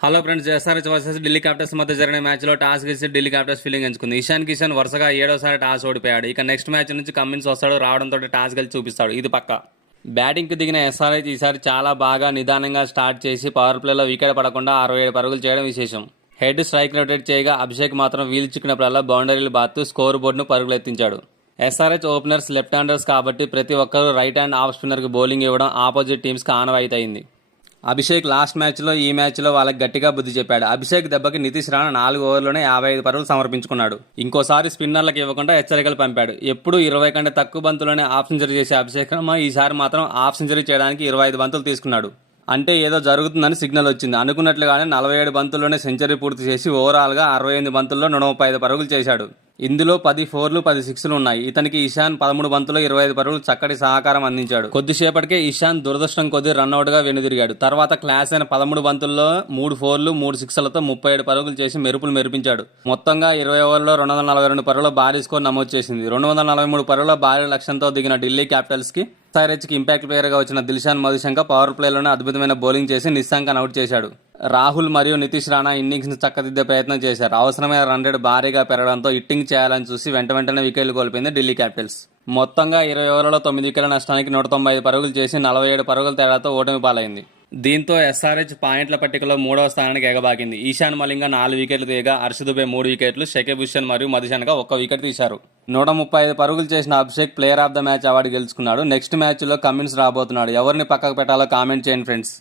Hello friends, SRH versus Delhi Capitals మధ్య జరిగిన మ్యాచ్లో టాస్ గెలిచి ఢిల్లీ క్యాపిటల్స్ ఫీల్డింగ్ ఎంచుకుంది. ఇషాన్ కిషన్ వరుసగా 7వసారి టాస్ ఓడిపోయాడు. ఇక నెక్స్ట్ మ్యాచ్ నుంచి కమిన్స్ వస్తాడు. రావడంతో టాస్ గెలిచి చూపిస్తాడు. ఇది పక్క. బ్యాటింగ్కి దిగిన ఎస్ఆర్హెచ్ ఈసారి చాలా బాగా నిదానంగా స్టార్ట్ చేసి పవర్ ప్లేలో వికెట్ పడకుండా 67 పరుగులు చేయడం విశేషం. హెడ్ స్ట్రైక్ రొటేట్ చేయగా అభిషేక్ మాత్రం వీలు చిక్కినప్పుడల్లా బౌండరీలు బాత్తు స్కోర్ బోర్డును పరుగులెత్తించాడు. ఎస్ఆర్హెచ్ ఓపెనర్స్ లెఫ్ట్ హ్యాండర్స్ కాబట్టి ప్రతి ఒక్కరూ రైట్ హ్యాండ్ ఆఫ్ స్పిన్నర్కి బౌలింగ్ ఇవ్వడం ఆపోజిట్ టీమ్స్కి ఆనవాయితీ అయింది. అభిషేక్ లాస్ట్ మ్యాచ్లో ఈ మ్యాచ్లో వాళ్ళకి గట్టిగా బుద్ధి చెప్పాడు. అభిషేక్ దెబ్బకి నితీష్ రాణా 4 ఓవర్లోనే 55 పరుగులు సమర్పించుకున్నాడు. ఇంకోసారి స్పిన్నర్లకు ఇవ్వకుండా హెచ్చరికలు పంపాడు. ఎప్పుడు 20 కంటే తక్కువ బంతుల్లోనే హాఫ్ సెంచరీ చేసే అభిషేక్ ఈసారి మాత్రం హాఫ్ సెంచరీ చేయడానికి 25 బంతులు తీసుకున్నాడు. అంటే ఏదో జరుగుతుందని సిగ్నల్ వచ్చింది. అనుకున్నట్లుగానే 47 బంతుల్లోనే సెంచరీ పూర్తి చేసి ఓవరాల్గా 68 బంతుల్లో 135 పరుగులు చేశాడు. ఇందులో 10 4లు 10 6లు ఉన్నాయి. ఇతనికి ఇషాన్ 13 బంతుల్లో 25 పరుగులు చక్కటి సహకారం అందించాడు. కొద్దిసేపటికే ఇషాన్ దురదృష్టం కొద్ది రన్అట్గా వెనుదిరిగాడు. తర్వాత క్లాస్ అయిన 13 బంతుల్లో 3 4లు 3 6లతో 37 పరుగులు చేసి మెరుపులు మెరిపించాడు. మొత్తంగా 20 ఓవర్లలో 242 పరుగుల భారీ స్కోర్ నమోదు చేసింది. 243 పరుగుల భారీ లక్ష్యంతో దిగిన ఢిల్లీ క్యాపిటల్స్ కి ఎస్ఆర్హెచ్కి ఇంపాక్ట్ ప్లేయర్గా వచ్చిన దిల్షాన్ మధుశంకర్ పవర్ ప్లేలోనే అద్భుతమైన బౌలింగ్ చేసి నిస్సాంకన్ అవుట్ చేశాడు. రాహుల్ మరియు నితీష్ రాణా ఇన్నింగ్స్ను చక్కదిద్దే ప్రయత్నం చేశారు. అవసరమైన రన్ రేట్ భారీగా పెరగడంతో హిట్టింగ్ చేయాలని చూసి వెంటనే వికెట్లు కోల్పోయింది ఢిల్లీ క్యాపిటల్స్. మొత్తంగా 20 ఓవర్లలో 9 వికెట్ల నష్టానికి 195 పరుగులు చేసి 47 పరుగుల తేడాతో ఓటమి పాలైంది. దీంతో ఎస్ఆర్హెచ్ పాయింట్ల పట్టికలో 3వ స్థానానికి ఎగబాకింది. ఈశాన్ మలింగ 4 వికెట్లు తీయగా హర్షద్ దుబే 3 వికెట్లు, షకీబ్ హుస్సేన్ మరియు మధుశంక 1 వికెట్ తీశారు. 135 పరుగులు చేసిన Abhishek player of the match award గెలుచుకున్నాడు. నెక్స్ట్ మ్యాచ్లో కమిన్స్ రాబోతున్నాడు. ఎవరిని పక్కకు పెట్టాలో కామెంట్ చేయండి ఫ్రెండ్స్.